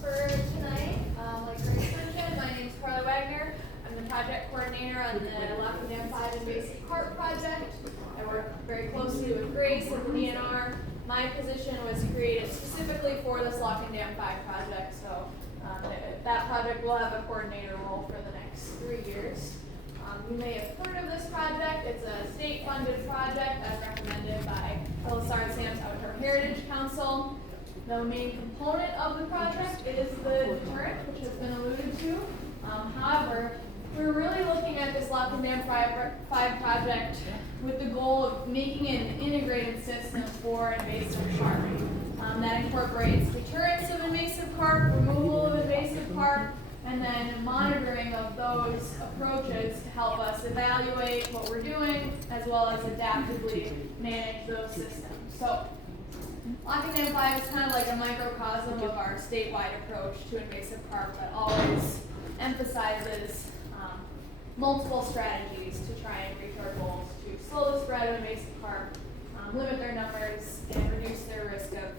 for tonight. Like Grace mentioned, my name is Carli Wagner. I'm the project coordinator on the Lock and Dam 5 Invasive Carp project. I work very closely with Grace at the DNR. My position was created specifically for this Lock and Dam 5 project, so that project will have a coordinator role for the next 3 years. You may have heard of this project. It's a state-funded project as recommended by the LaSarre Sam's Outdoor Heritage Council. The main component of the project is the deterrent, which has been alluded to. However, we're really looking at this Lock and Dam 5 project with the goal of making it an integrated system for invasive carp. That incorporates deterrence of invasive carp, removal of invasive carp, and then monitoring of those approaches to help us evaluate what we're doing, as well as adaptively manage those systems. So, Lock and Dam 5 is kind of like a microcosm of our statewide approach to invasive carp that always emphasizes multiple strategies to try and reach our goals to slow the spread of invasive carp, limit their numbers, and reduce their risk of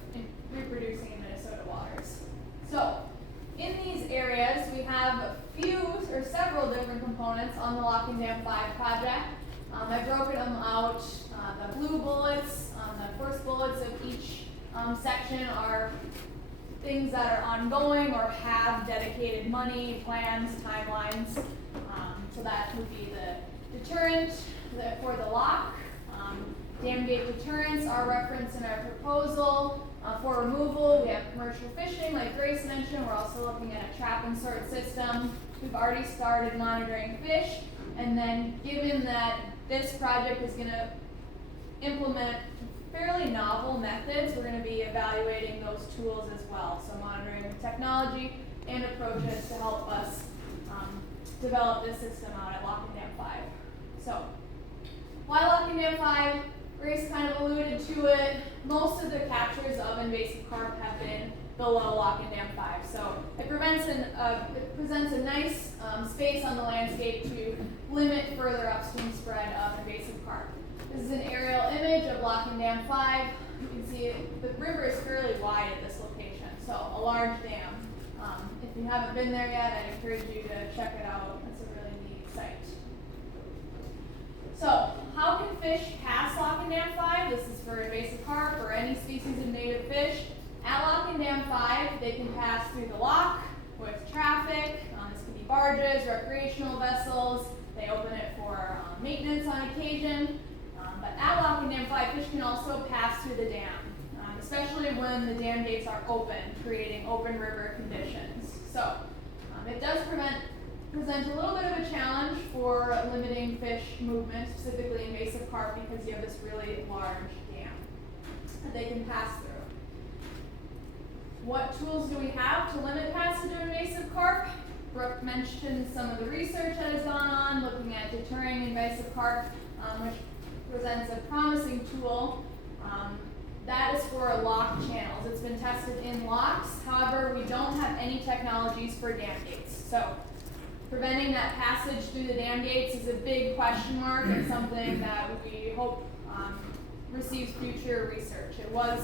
reproducing in Minnesota waters. So, in these areas, we have a few or several different components on the Lock and Dam 5 project. I've broken them out. The blue bullets, the first bullets of each section are things that are ongoing or have dedicated money, plans, timelines. So that would be the deterrent for the lock. Dam gate deterrents are referenced in our proposal. For removal, we have commercial fishing, like Grace mentioned. We're also looking at a trap and sort system. We've already started monitoring fish, and then given that this project is going to implement fairly novel methods, we're going to be evaluating those tools as well. So monitoring the technology and approaches to help us develop this system out at Lock and Dam 5. So, why Lock and Dam 5? Grace kind of alluded to it. Most of the captures of invasive carp have been below Lock and Dam 5. So it presents a nice space on the landscape to limit further upstream spread of invasive carp. This is an aerial image of Lock and Dam 5. You can see the river is fairly wide at this location, so a large dam. If you haven't been there yet, I'd encourage you to check it out. It's a really neat site. So, how can fish pass Lock and Dam 5? This is for invasive carp or any species of native fish. At Lock and Dam 5, they can pass through the lock with traffic. This can be barges, recreational vessels. They open it for maintenance on occasion. But at Lock and Dam 5, fish can also pass through the dam, especially when the dam gates are open, creating open river conditions. So, it does present a little bit of a challenge for limiting fish movement, specifically invasive carp, because you have this really large dam that they can pass through. What tools do we have to limit passage of invasive carp? Brooke mentioned some of the research that has gone on, looking at deterring invasive carp, which presents a promising tool. That is for lock channels. It's been tested in locks. However, we don't have any technologies for dam gates. So, preventing that passage through the dam gates is a big question mark and something that we hope receives future research. It was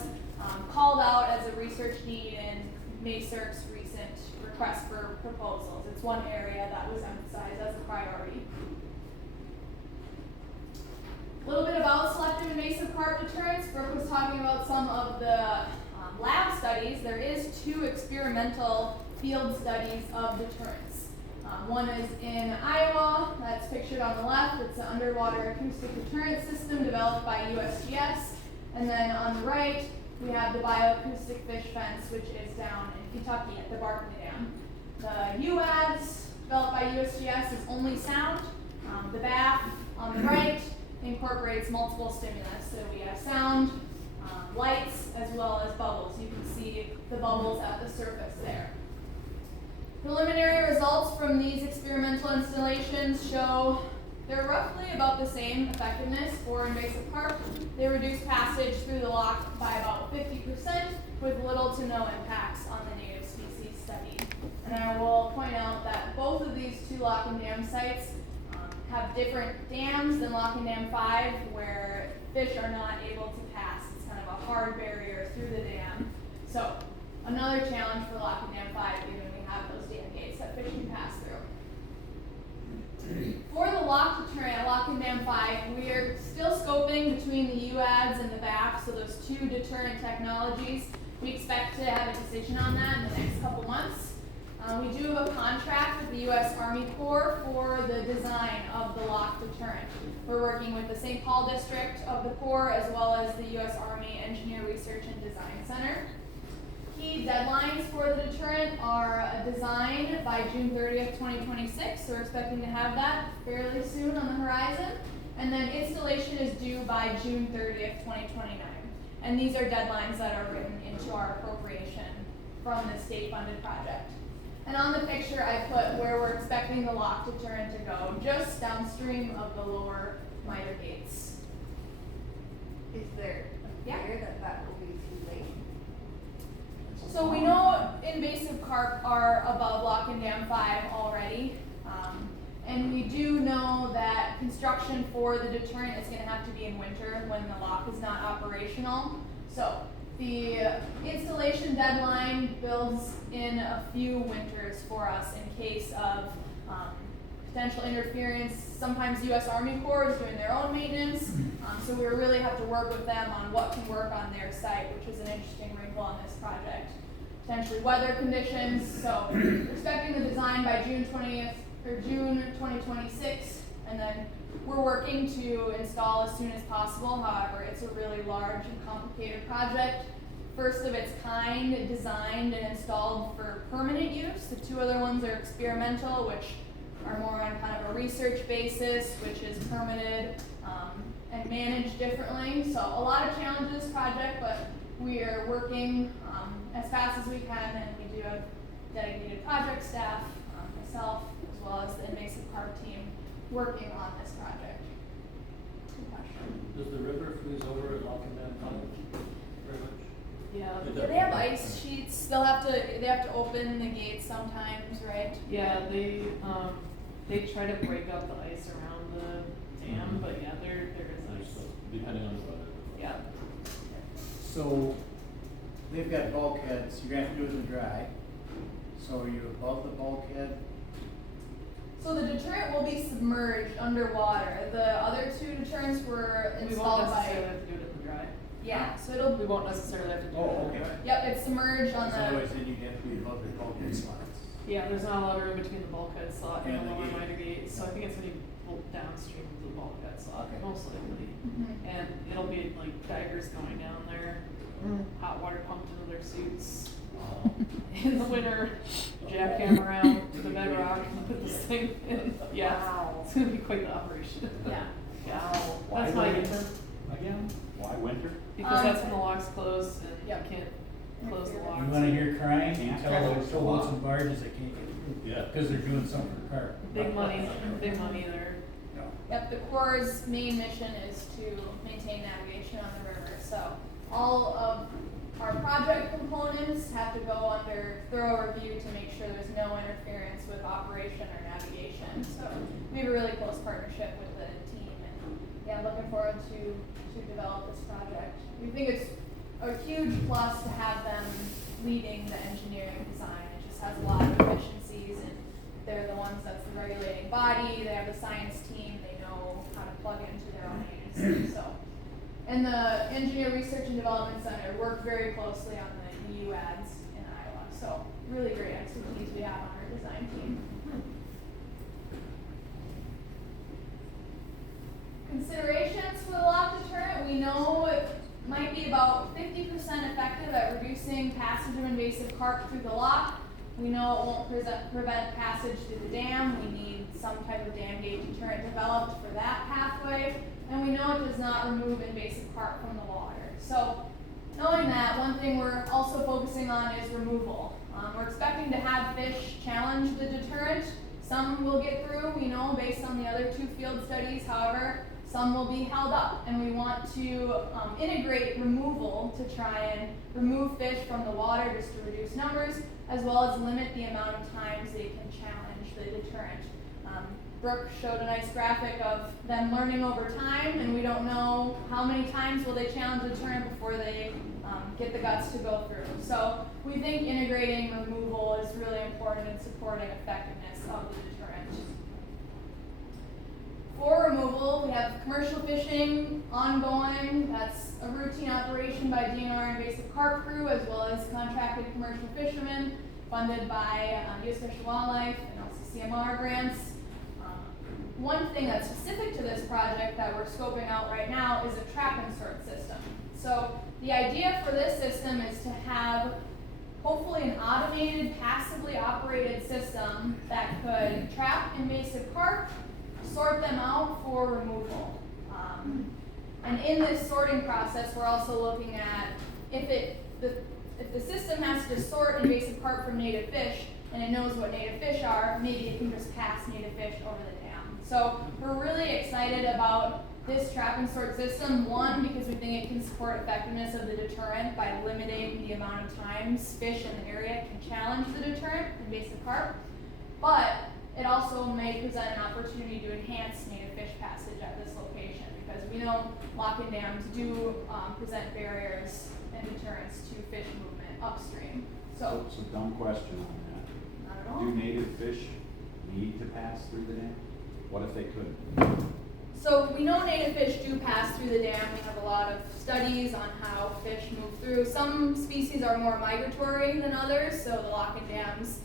called out as a research need in MACERC's recent request for proposals. It's one area that was emphasized as a priority. A little bit about selective invasive carp deterrents. Brooke was talking about some of the lab studies. There is 2 experimental field studies of deterrents. One is in Iowa, that's pictured on the left. It's an underwater acoustic deterrent system developed by USGS. And then on the right, we have the bioacoustic fish fence, which is down in Kentucky at the Barkley Dam. The UADS, developed by USGS, is only sound. The BAF on the right incorporates multiple stimulus. So we have sound, lights, as well as bubbles. You can see the bubbles at the surface there. Preliminary results from these experimental installations show they're roughly about the same effectiveness for invasive carp. They reduce passage through the lock by about 50% with little to no impacts on the native species studied. And I will point out that both of these 2 Lock and Dam sites have different dams than Lock and Dam 5 where fish are not able to pass. It's kind of a hard barrier through the dam. So another challenge for Lock and Dam 5 technologies. We expect to have a decision on that in the next couple months. We do have a contract with the U.S. Army Corps for the design of the lock deterrent. We're working with the St. Paul district of the Corps as well as the U.S. Army Engineer Research and Design Center. Key deadlines for the deterrent are a design by June 30th, 2026. So we're expecting to have that fairly soon on the horizon. And then installation is due by June 30th, 2029. And these are deadlines that are written into our appropriation from the state-funded project. And on the picture, I put where we're expecting the lock deterrent to go, just downstream of the lower miter gates. Is there a fear that will be too late? So we know invasive carp are above Lock and Dam 5 already. And we do know that construction for the deterrent is going to have to be in winter when the lock is not operational. So the installation deadline builds in a few winters for us in case of potential interference. Sometimes U.S. Army Corps is doing their own maintenance, so we really have to work with them on what can work on their site, which is an interesting wrinkle on this project. Potentially weather conditions. So we're expecting the design by June 20th or June 2026, and then we're working to install as soon as possible. However, it's a really large and complicated project. First of its kind, designed and installed for permanent use. The two other ones are experimental, which are more on kind of a research basis, which is permitted and managed differently. So a lot of challenges to this project, but we are working as fast as we can, and we do have dedicated project staff, myself, as well as the invasive carp team working on this project. Good question. Does the river freeze over at Lock and Dam 5 very much? Yeah, they have ice sheets. They have to open the gates sometimes, right? Yeah, they try to break up the ice around the dam, but yeah, there is ice. So, depending on the weather. Yeah. So they've got bulkheads, you're gonna have to do it in the dry. So are you above the bulkhead? So the deterrent will be submerged underwater. The other two deterrents were We won't installed necessarily by, have to do it in the dry. yeah, so it'll, We won't necessarily have to do it Oh, in the okay. dry. yep, it's submerged on the, Otherwise then you'd have to be above the bulkhead slots. Yeah, there's not a lot of room between the bulkhead slot and And the the lower gate. miter gate, so I think it's gonna be downstream of the bulkhead slot, Okay. most likely. Mhm. And it'll be like divers going down there, hot water pumped into their suits. In the winter, jackhammer out to the bedrock and put this thing in. Yeah, Wow. it's gonna be quite the operation. yeah. Yeah, Why that's my winter? answer. Again? Why winter? Because that's when the lock's closed and Yep. you can't close the lock. You wanna hear crying, you Can't tell tell those it's towboats locked. and barges they can't get through. Yeah. Cause they're doing something for carp. Big money there. No. Yep, the Corps' main mission is to maintain navigation on the river. So all of our project components have to go under thorough review to make sure there's no interference with operation or navigation. So we have a really close partnership with the team, and yeah, I'm looking forward to develop this project. We think it's a huge plus to have them leading the engineering design. It just has a lot of efficiencies, and they're the ones that's the regulating body. They have the science team. They know how to plug into their own agency. So. And the Engineer Research and Development Center worked very closely on the EU ads in Iowa. So really great expertise we have on our design team. Considerations for the lock deterrent. We know it might be about 50% effective at reducing passage of invasive carp through the lock. We know it won't prevent passage through the dam. We need some type of dam gate deterrent developed for that pathway. And we know it does not remove invasive carp from the water. So knowing that, one thing we're also focusing on is removal. We're expecting to have fish challenge the deterrent. Some will get through, we know, based on the other two field studies. However, some will be held up, and we want to integrate removal to try and remove fish from the water just to reduce numbers, as well as limit the amount of times they can challenge the deterrent. Brooke showed a nice graphic of them learning over time, and we don't know how many times will they challenge the deterrent before they get the guts to go through. So we think integrating removal is really important in supporting effectiveness of the deterrent. for removal, we have commercial fishing ongoing. That's a routine operation by DNR Invasive Carp crew, as well as contracted commercial fishermen funded by U.S. Fish and Wildlife and also CMR grants. One thing that's specific to this project that we're scoping out right now is a trap and sort system. So the idea for this system is to have hopefully an automated, passively operated system that could trap invasive carp, sort them out for removal. And in this sorting process, we're also looking at if the system has to sort invasive carp from native fish, and it knows what native fish are, maybe it can just pass native fish over the dam. So we're really excited about this trap and sort system, one, because we think it can support effectiveness of the deterrent by limiting the amount of times fish in the area can challenge the deterrent, invasive carp, but it also may present an opportunity to enhance native fish passage at this location, because we know lock and dams do present barriers and deterrents to fish movement upstream. So dumb question on not at that. all. Do native fish need to pass through the dam? What if they couldn't? So we know native fish do pass through the dam. We have a lot of studies on how fish move through. Some species are more migratory than others, so the lock and dams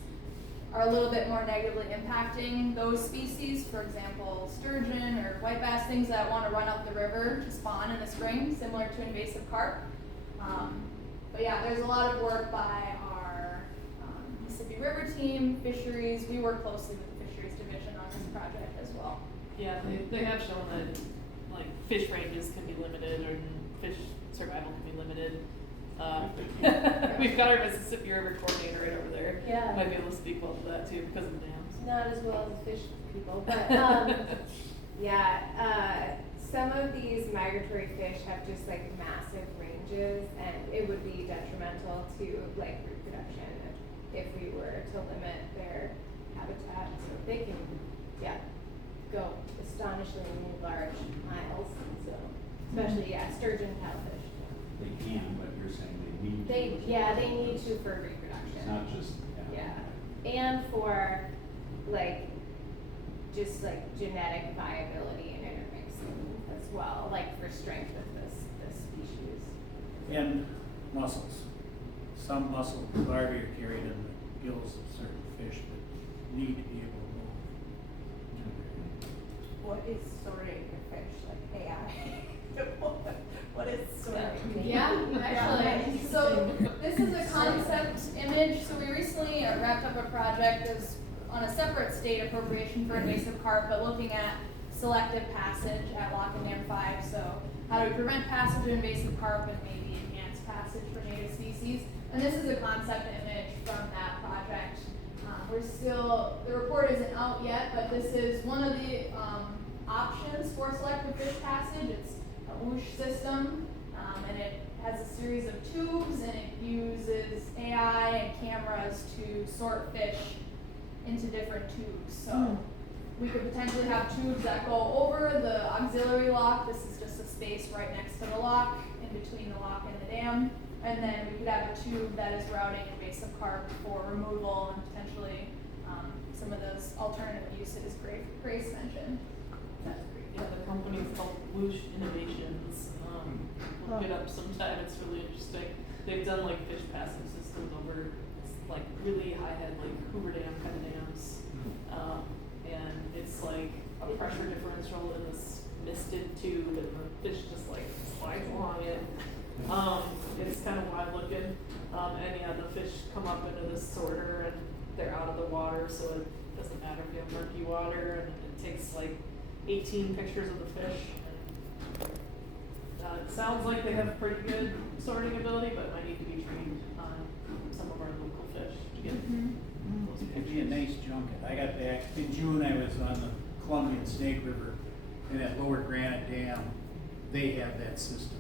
are a little bit more negatively impacting those species. For example, sturgeon or white bass, things that want to run up the river to spawn in the spring, similar to invasive carp. But yeah, there's a lot of work by our Mississippi River team, fisheries. We work closely with the fisheries division on this project as well. Yeah, they have shown that, like, fish ranges can be limited, or fish survival can be limited. We've got our Mississippi River coordinator right over there. Yeah. Might be able to speak well to that too, because of the dams. Not as well as fish people, but yeah, some of these migratory fish have just like massive ranges, and it would be detrimental to like reproduction if we were to limit their habitat. So they can, yeah, go astonishingly large miles. So especially sturgeon, catfish. They can, but you're saying they need to. They need to for It's reproduction. not just, And for like just like genetic viability and intermixing as well, like for strength of this species. And mussels. Some mussel larvae are carried in the gills of certain fish that need to be able to move. What is sorting a fish, like AI? What is sorting? Yeah, actually. So this is a concept image. So we recently wrapped up a project that was on a separate state appropriation for invasive carp, but looking at selective passage at Lock and Dam 5. So how do we prevent passage of invasive carp and maybe enhance passage for native species? And this is a concept image from that project. The report isn't out yet, but this is one of the options for selective fish passage. It's a whoosh system, and it has a series of tubes, and it uses AI and cameras to sort fish into different tubes. So we could potentially have tubes that go over the auxiliary lock. This is just a space right next to the lock, in between the lock and the dam. And then we could have a tube that is routing invasive carp for removal and potentially some of those alternative uses Grace mentioned. That's great. Yeah, the company's called Whoosh Innovations. Look it up sometime, it's really interesting. They've done like fish passing systems over like really high head, like Hoover Dam kind of dams. And it's like a pressure differential in this misted tube, and the fish just like slides along it. It's kind of wild looking. And yeah, the fish come up into this sorter and they're out of the water, so it doesn't matter if you have murky water, and it takes like 18 pictures of the fish. And, it sounds like they have pretty good sorting ability, but might need to be trained on some of our local fish to get those It'd be a pictures. nice junket. I got back, in June I was on the Columbia and Snake River, in that lower Granite Dam, they have that system.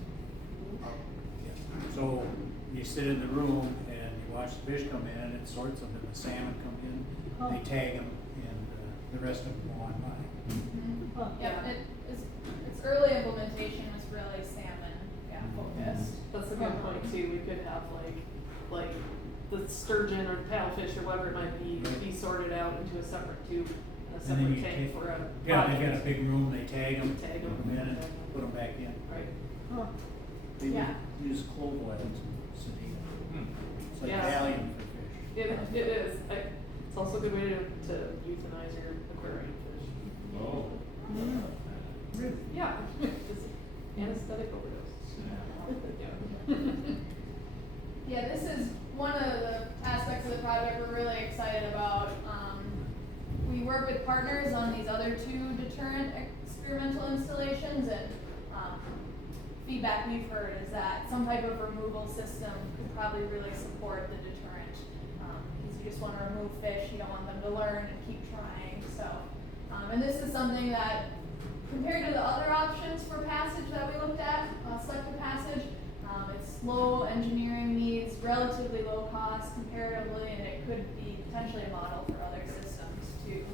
So you sit in the room and you watch the fish come in, and it sorts them, and the salmon come in, they tag them, and the rest of them go on by. Yep, its early implementation was really salmon focused. That's a good point too. We could have like the sturgeon or the paddlefish or whatever it might be sorted out into a separate tube, a And then separate you tank take, for a. yeah, they got a project. big room, they tag them, Tag put 'em, them in and tag 'em. put them back in. Right. They Yeah. use clove oil and sedate. It's like Yeah. Valium for fish. It is. It's also a good way to euthanize your aquarium fish. Oh. Really? Yeah, just anesthetic overdose. Yeah. Yeah, this is one of the aspects of the project we're really excited about. We work with partners on these other two deterrent experimental installations, and feedback we've heard is that some type of removal system could probably really support the deterrent. Because you just want to remove fish, you don't want them to learn and keep trying. So, and this is something that, compared to the other options for passage that we looked at, selective passage, it's low engineering needs, relatively low cost comparatively, and it could be potentially a model for other systems to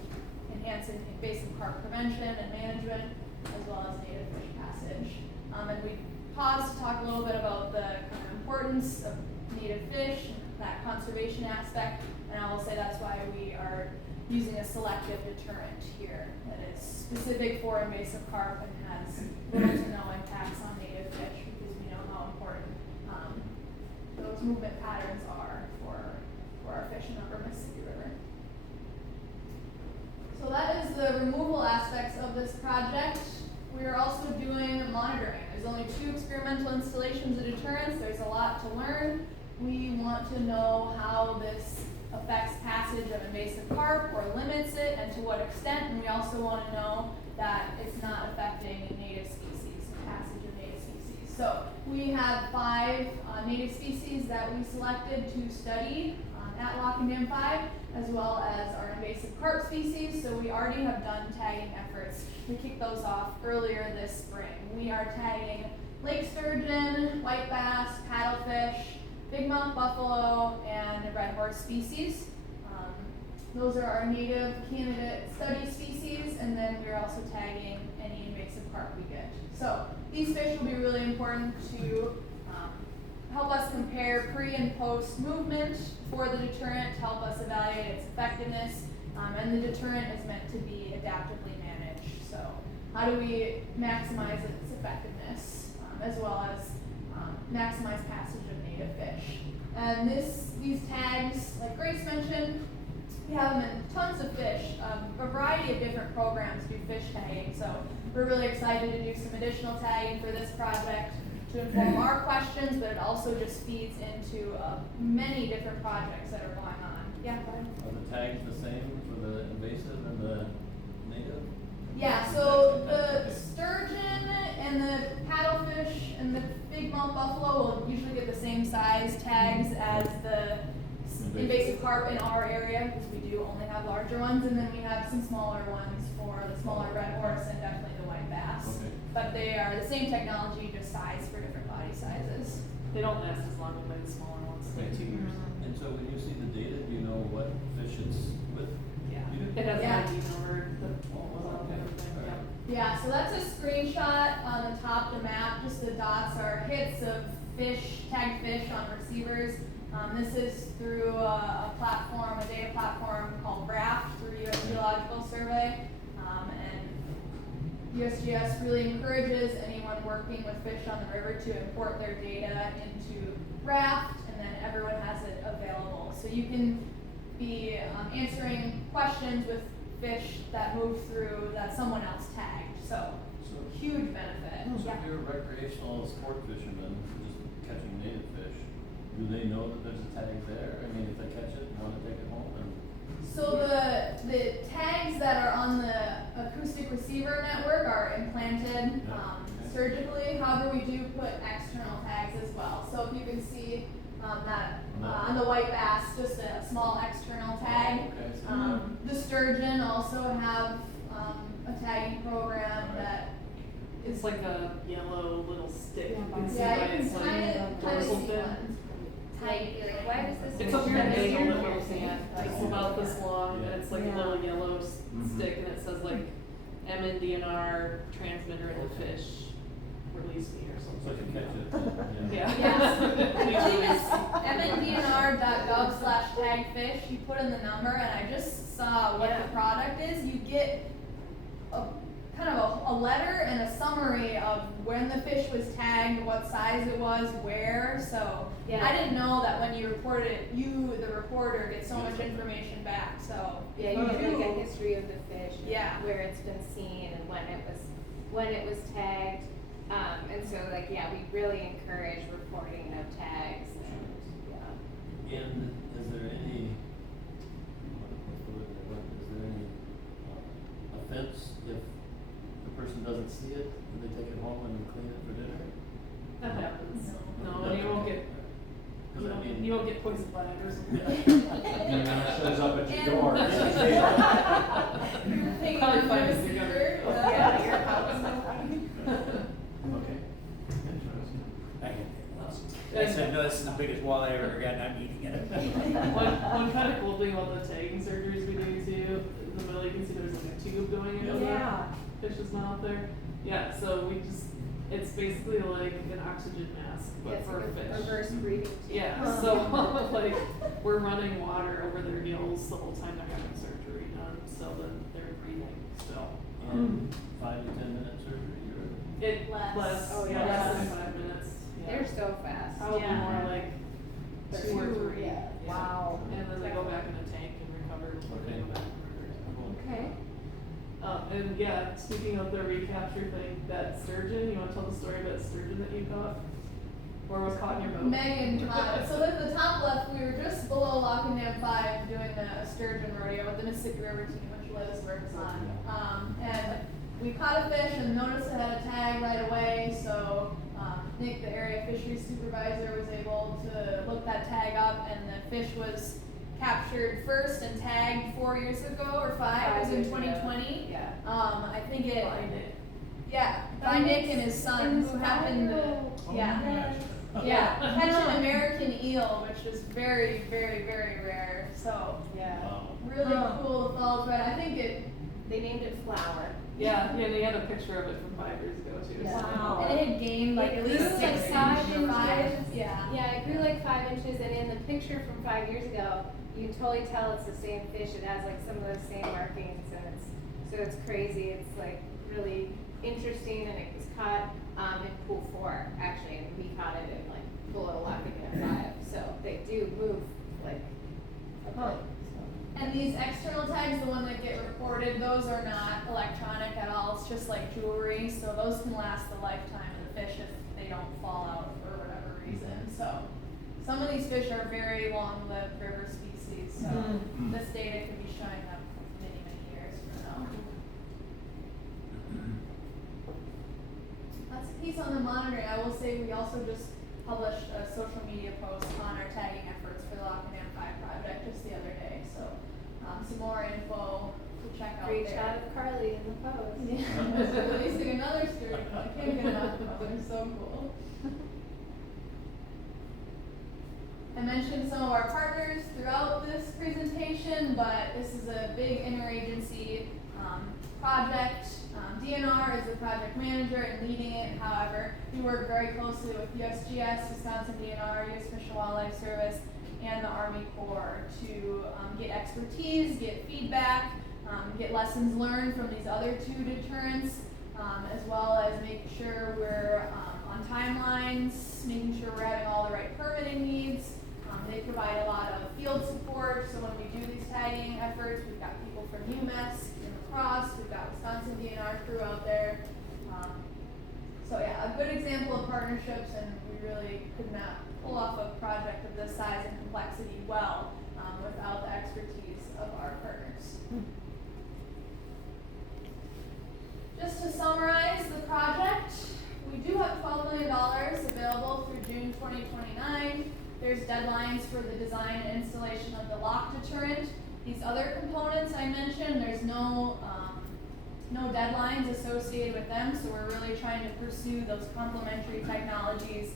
enhance invasive carp prevention and management, as well as native fish passage. And we paused to talk a little bit about the kind of importance of native fish, that conservation aspect, and I will say that's why we are using a selective deterrent here that is specific for invasive carp and has little to no impacts on native fish, because we know how important those movement patterns are for our fish in the upper Mississippi River. So that is the removal aspects of this project. We are also doing monitoring. There's only 2 experimental installations of deterrence. There's a lot to learn. We want to know how this affects passage of invasive carp or limits it, and to what extent. And we also want to know that it's not affecting native species, passage of native species. So we have 5 native species that we selected to study at Lock and Dam 5, as well as our invasive carp species. So we already have done tagging efforts. We kicked those off earlier this spring. We are tagging lake sturgeon, white bass, paddlefish, bigmouth buffalo, and red horse species. Those are our native candidate study species, and then we're also tagging any invasive carp we get. So these fish will be really important to help us compare pre and post movement for the deterrent, to help us evaluate its effectiveness, and the deterrent is meant to be adaptively managed. So how do we maximize its effectiveness, as well as maximize passage of native fish? And these tags, like Grace mentioned, we have them in tons of fish. A variety of different programs do fish tagging, so we're really excited to do some additional tagging for this project to inform our questions, but it also just feeds into many different projects that are going on. Yeah, go ahead. Are the tags the same for the invasive and the native? Yeah, so the sturgeon and the paddlefish and the bigmouth buffalo will usually get the same size tags as the invasive carp in our area, because we do only have larger ones, and then we have some smaller ones for the smaller red horse and definitely the white bass. Okay. But they are the same technology, just size for different body sizes. They don't last as long as the smaller ones, like 2 years. And so when you see the data, do you know what fish it's with? Yeah. You do? It has Yeah. an ID number that was on Okay. everything, yeah. Alright. Yeah, so that's a screenshot on the top of the map. Just the dots are hits of fish, tagged fish on receivers. This is through a platform, a data platform called Raft through U.S. Geological Survey. And USGS really encourages anyone working with fish on the river to import their data into Raft, and then everyone has it available. So you can be answering questions with fish that move through that someone else tagged. So huge benefit. So if you're a recreational sport fisherman just catching native fish, do they know that there's a tag there? I mean, if they catch it and want to take it home, and So the tags that are on the acoustic receiver network are implanted surgically. However, we do put external tags as well. So if you can see that on the white bass, just a small external tag. Okay, so The sturgeon also have a tagging program that It's like a yellow little stick. You can see yeah, why you can it's like kind of dorsal see fin. ones. Like, why does this? It's a weird picture angle here? that we're looking at. It's about this long, and it's like a little yellow Mhm. stick, and it says like MNDNR transmitter in the fish, release me or So something. if you catch it, Yeah. Yes, I believe it's mndnr.gov/tagfish, you put in the number, and I just saw what Yeah. the product is, you get a, kind of a letter and a summary of when the fish was tagged, what size it was, where, so. Yeah. I didn't know that when you report it, you, the reporter, get so much information back, so. Yeah, you get like a history of the fish, and Yeah. where it's been seen and when it was tagged. And so like, yeah, we really encourage reporting of tags and, yeah. And is there any, what's the word, is there any offense if the person doesn't see it, do they take it home and clean it for dinner? That happens. No, Doesn't and you won't get, Cause I mean. you won't get poison bladder or something. And then it shows up at your door. Hanging Probably on find your it together. skirt, Yeah, your house. Okay. Interesting. I get that. I said, no, this is the biggest walleye I've ever gotten, I'm eating it. One kind of cool thing about the tagging surgeries we do too, in the middle you can see there's like a tube going into Yeah. the fish's mouth there. Yeah, so it's basically like an oxygen mask, Yeah, but it's for like a fish. reverse breathing tube. Yeah, so like we're running water over their gills the whole time they're having surgery done, so that they're breathing still. And 5 to 10 minute surgery or? It Less. less, Oh, yeah, yeah. less than 5 minutes. Yeah. They're so fast. Probably Yeah. more like 2 or 3. Yeah. Wow. And then they go back in a tank and recover. when they Okay. go back. Okay. And yeah, speaking of the recapture thing, that sturgeon, you wanna tell the story about sturgeon that you caught? Or was caught in your boat? Megan caught it. So at the top left, we were just below Lock and Dam 5 doing the sturgeon rodeo with the Mississippi River team, which Liz works on. And we caught a fish and noticed it had a tag right away, so Nick, the area fisheries supervisor, was able to look that tag up, and the fish was captured first and tagged 4 years ago or 5. It was in 5 years ago. 2020. Yeah. I think it. Find it. Yeah, by Nick and his son, who happened to. Yeah. Yeah, catch an American eel, which is very, very, very rare. So Yeah. Wow. really cool falls, but I think it They named it Flower. Yeah, they had a picture of it from 5 years ago too. Yeah. So. Wow. and it had gained like It at grew least like 6 5 inches. inches. 5, yeah. Yeah, it grew like 5 inches, and in the picture from 5 years ago, you can totally tell it's the same fish. It has like some of those same markings, and it's crazy. It's like really interesting, and it was caught in pool 4 actually, and we caught it in like below Lock and Dam 5. So they do move like a bit. And these external tags, the one that get reported, those are not electronic at all. It's just like jewelry, so those can last the lifetime of the fish if they don't fall out for whatever reason. So some of these fish are very long-lived river species, so this data could be showing up many, many years from now. That's a piece on the monitoring. I will say we also just published a social media post on our tagging efforts for the Lock and Dam 5 project just the other day, so some more info to check out Great there. shot of Carli in the post. Yeah, releasing another sturgeon. I can't get enough of them. They're so cool. I mentioned some of our partners throughout this presentation, but this is a big interagency project. DNR is the project manager and leading it. However, we work very closely with USGS, Wisconsin DNR, U.S. Fish and Wildlife Service, and the Army Corps to get expertise, get feedback, get lessons learned from these other 2 deterrents, as well as making sure we're on timelines, making sure we're having all the right permitting needs. They provide a lot of field support, so when we do these tagging efforts, we've got people from UMass and lacrosse, we've got Wisconsin DNR crew out there. So yeah, a good example of partnerships, and we really could not pull off a project of this size and complexity well without the expertise of our partners. Just to summarize the project, we do have $12 million available through June 2029. There's deadlines for the design and installation of the lock deterrent. These other components I mentioned, there's no deadlines associated with them, so we're really trying to pursue those complementary technologies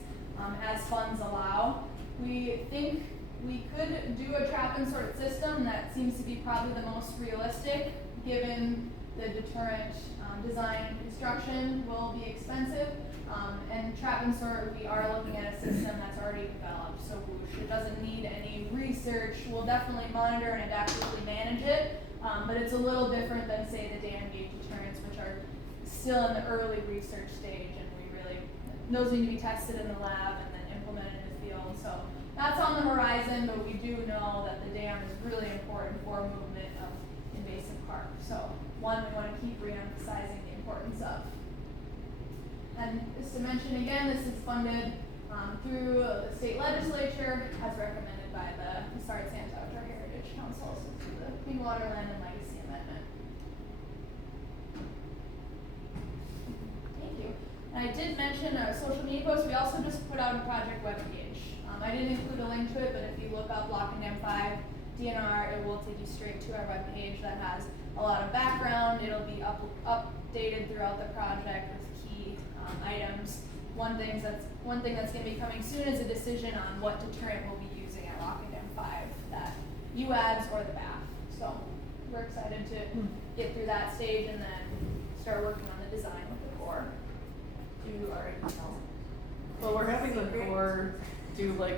as funds allow. We think we could do a trap and sort system that seems to be probably the most realistic given the deterrent design and construction will be expensive. And trap and sort, we are looking at a system that's already developed, so it doesn't need any research. We'll definitely monitor and adaptively manage it, but it's a little different than, say, the dam gate deterrents, which are still in the early research stage, and those need to be tested in the lab and then implemented in the field. So that's on the horizon, but we do know that the dam is really important for movement of invasive carp. So one we want to keep re-emphasizing the importance of. And just to mention again, this is funded through the state legislature as recommended by the Sardsand Outdoor Heritage Council, so through the Clean Water, Land, and Legacy Amendment. Thank you. And I did mention a social media post. We also just put out a project webpage. I didn't include a link to it, but if you look up Lock and Dam 5 DNR, it will take you straight to our webpage that has a lot of background. It'll be updated throughout the project with key items. One thing that's going to be coming soon is a decision on what deterrent we'll be using at Lock and Dam 5, that UADS or the BAF. So we're excited to get through that stage and then start working on the design with the Corps. You already know. Well, we're having the Corps do like